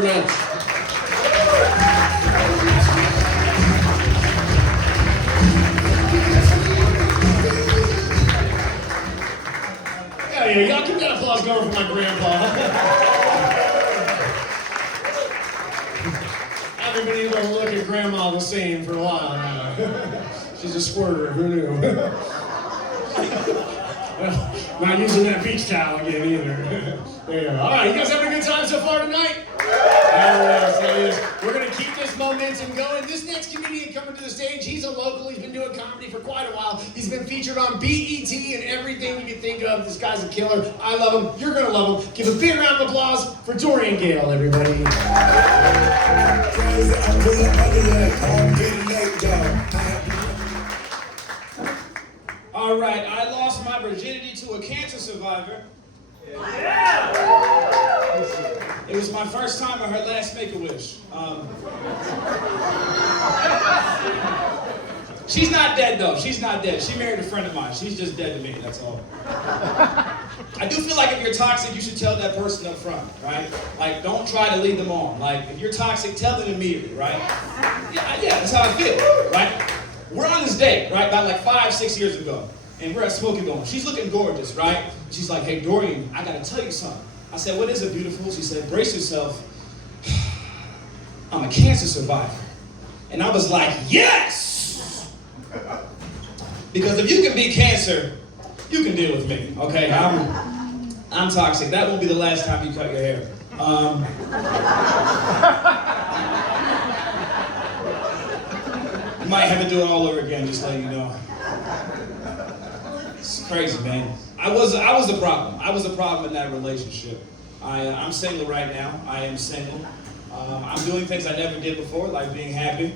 much. Yeah, y'all keep that applause going for my grandpa. I haven't been able to look at grandma the same for a while now. She's a squirter, who knew? Well, not using that beach towel again either. There you go. All right, you guys having a good time so far tonight? Yes. We're going to keep this momentum going. This next comedian coming to the stage, he's a local. He's been doing comedy for quite a while. He's been featured on BET and everything you can think of. This guy's a killer. I love him. You're going to love him. Give a big round of applause for Dorian Gayle, everybody. All right, I lost my virginity to a cancer survivor. It was my first time at her last Make-A-Wish. She's not dead, though. She's not dead. She married a friend of mine. She's just dead to me, that's all. I do feel like if you're toxic, you should tell that person up front, right? Like, don't try to lead them on. Like, if you're toxic, tell them immediately, right? Yeah, that's how I feel, right? We're on this date, right, about like 5-6 years ago. And we're at Smoking Gun. She's looking gorgeous, right? She's like, hey, Dorian, I gotta tell you something. I said, what is it, beautiful? She said, brace yourself. I'm a cancer survivor. And I was like, yes! Because if you can beat cancer, you can deal with me, okay? I'm toxic. That won't be the last time you cut your hair. You might have to do it all over again, just letting you know. It's crazy, man. I was the problem. I was the problem in that relationship. I'm single right now. I am single. I'm doing things I never did before, like being happy.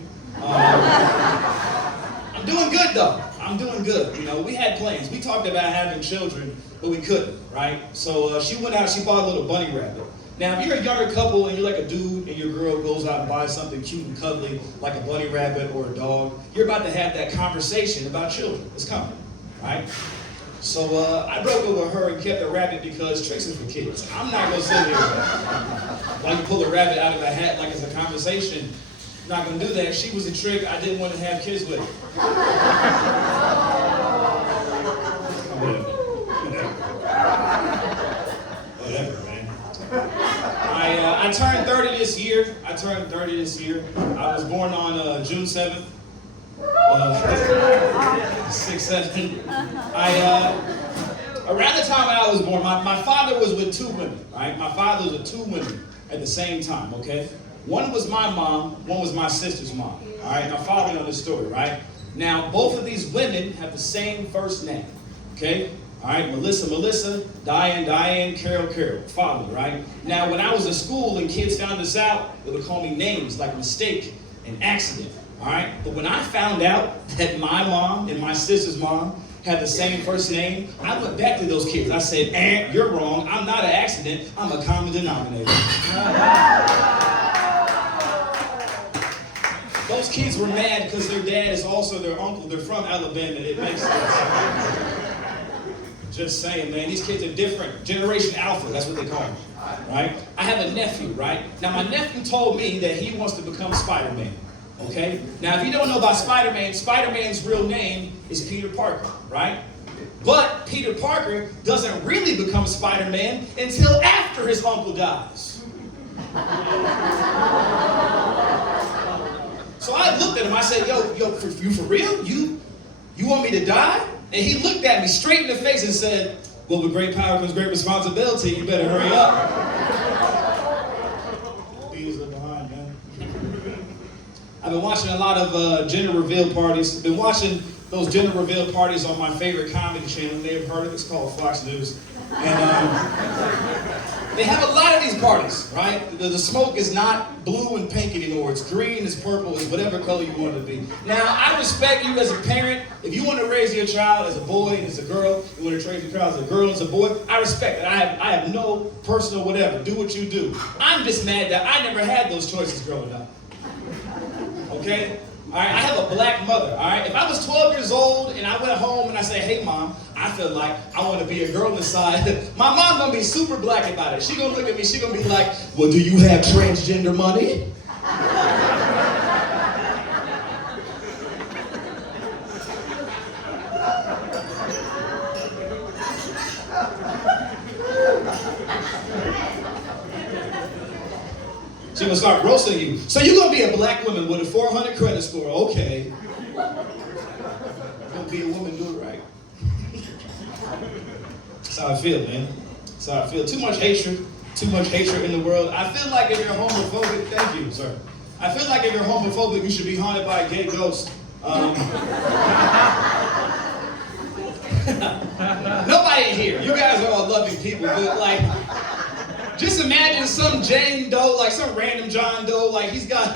I'm doing good, though. I'm doing good. You know, we had plans. We talked about having children, but we couldn't, right? So she went out, she bought a little bunny rabbit. Now, if you're a younger couple and you're like a dude and your girl goes out and buys something cute and cuddly, like a bunny rabbit or a dog, you're about to have that conversation about children. It's coming, right? So I broke up with her and kept the rabbit because tricks is for kids. I'm not going to sit here while you pull a rabbit out of a hat like it's a conversation. I'm not going to do that. She was a trick I didn't want to have kids with. Whatever, man. I turned 30 this year. I was born on June 7th. 6'7". Around the time I was born, my father was with two women, right? My father was with two women at the same time, okay? One was my mom, one was my sister's mom, all right? Now follow me on this story, right? Now, both of these women have the same first name, okay? All right, Melissa, Diane, Carol. Follow me, right? Now, when I was in school and kids found this out, they would call me names like mistake and accident, all right? But when I found out that my mom and my sister's mom had the same first name, I went back to those kids. I said, you're wrong. I'm not an accident. I'm a common denominator. Those kids were mad because their dad is also their uncle. They're from Alabama. It makes sense. Just saying, man, these kids are different. Generation Alpha, that's what they call them, right? I have a nephew, right? Now, my nephew told me that he wants to become Spider-Man, okay? Now, if you don't know about Spider-Man, Spider-Man's real name is Peter Parker, right? But Peter Parker doesn't really become Spider-Man until after his uncle dies. So I looked at him, I said, yo, you for real? You want me to die? And he looked at me straight in the face and said, well, with great power comes great responsibility. You better hurry up. Bees are behind, man. I've been watching a lot of gender reveal parties. I've been watching those gender reveal parties on my favorite comedy channel. You may have heard of it. It's called Fox News. And they have a lot of these parties, right? The smoke is not blue and pink anymore. It's green, it's purple, it's whatever color you want it to be. Now, I respect you as a parent. If you want to raise your child as a boy and as a girl, you want to raise your child as a girl and as a boy, I respect it. I have no personal whatever. Do what you do. I'm just mad that I never had those choices growing up. Okay? All right, I have a black mother. All right, if I was 12 years old and I went home and I say, "Hey, mom, I feel like I want to be a girl inside," my mom's gonna be super black about it. She gonna look at me. She gonna be like, "Well, do you have transgender money?" She gonna start roasting you. So you're gonna be a black woman with a 400 credit score, okay. You're gonna be a woman, do it right. That's how I feel, man. That's how I feel. Too much hatred in the world. I feel like if you're homophobic, thank you, sir. I feel like if you're homophobic, you should be haunted by a gay ghost. Nobody here. You guys are all loving people, but like, just imagine some Jane Doe, like some random John Doe, like he's got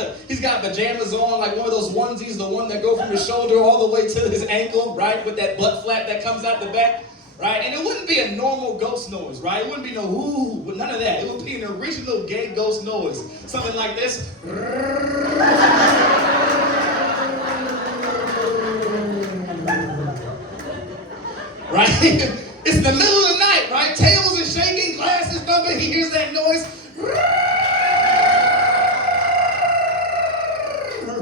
pajamas on, like one of those onesies, the one that go from his shoulder all the way to his ankle, right? With that butt flap that comes out the back, right? And it wouldn't be a normal ghost noise, right? It wouldn't be no ooh, none of that. It would be an original gay ghost noise. Something like this. Right? It's the middle of the night, right? Tables are shaking, glass is thumping, he hears that noise.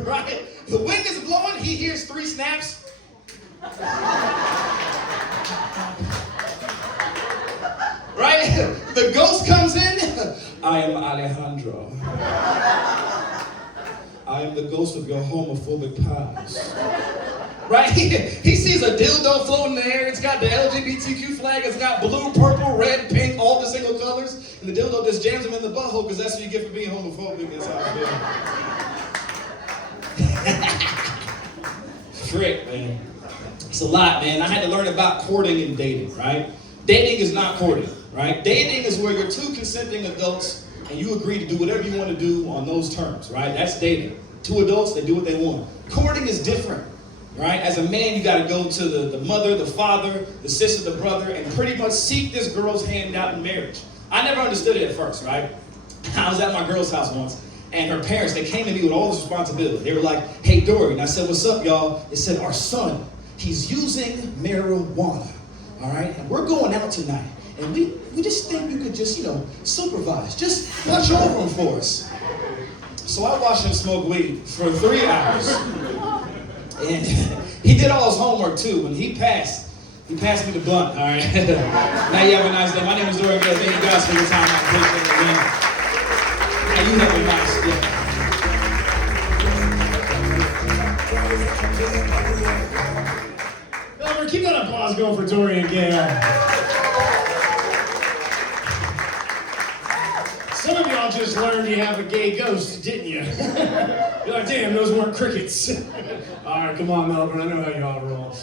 Right? The wind is blowing, he hears 3 snaps. Right? The ghost comes in. I am Alejandro. I am the ghost of your homophobic past. Right? He sees a dildo floating in the air. It's got the LGBTQ flag. It's got blue, purple, red, pink, all the single colors. And the dildo just jams him in the butthole because that's what you get for being homophobic. That's how I feel. Frick, man. It's a lot, man. I had to learn about courting and dating, right? Dating is not courting, right? Dating is where you're 2 consenting adults and you agree to do whatever you want to do on those terms, right? That's dating. 2 adults, they do what they want. Courting is different. Right? As a man, you got to go to the mother, the father, the sister, the brother, and pretty much seek this girl's hand out in marriage. I never understood it at first, right? I was at my girl's house once, and her parents, they came to me with all this responsibility. They were like, "Hey, Dorian." I said, "What's up, y'all?" They said, "Our son, he's using marijuana, all right? And we're going out tonight, and we just think you could just, supervise. Just watch over him for us." So I watched him smoke weed for 3 hours. And he did all his homework too. When he passed me the blunt, all right? Now you have a nice day. My name is Dorian Gayle. Thank you guys for your time. I appreciate it, man. Now you have a nice day. Elmer, keep that applause going for Dorian Gayle. Some of y'all just learned you have a gay ghost, didn't you? You're like, damn, those weren't crickets. All right, come on, Melbourne. I know how y'all roll.